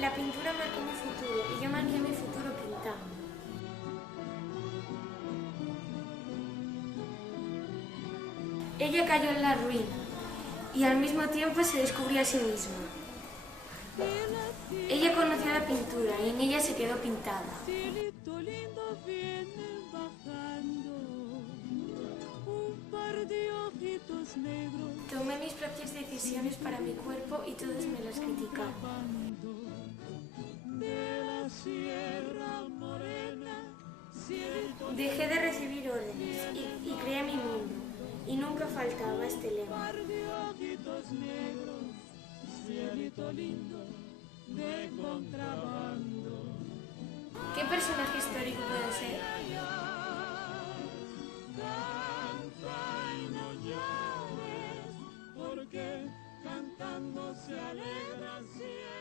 La pintura marcó mi futuro y yo marqué mi futuro pintando. Ella cayó en la ruina y al mismo tiempo se descubrió a sí misma. Ella conoció la pintura y en ella se quedó pintada. Cielito lindo viene bajando, un par de ojitos negros Tomé mis propias decisiones para mi cuerpo y todos me las criticaron. contrabando de la Sierra Morena. Cielito Dejé de recibir órdenes y creé mi mundo. Y nunca faltaba este lema. par de ojitos negros, cielito lindo de contrabando. ¿Qué personaje histórico puedo ser? Canta y no llores, porque cantando se alegra el cielo.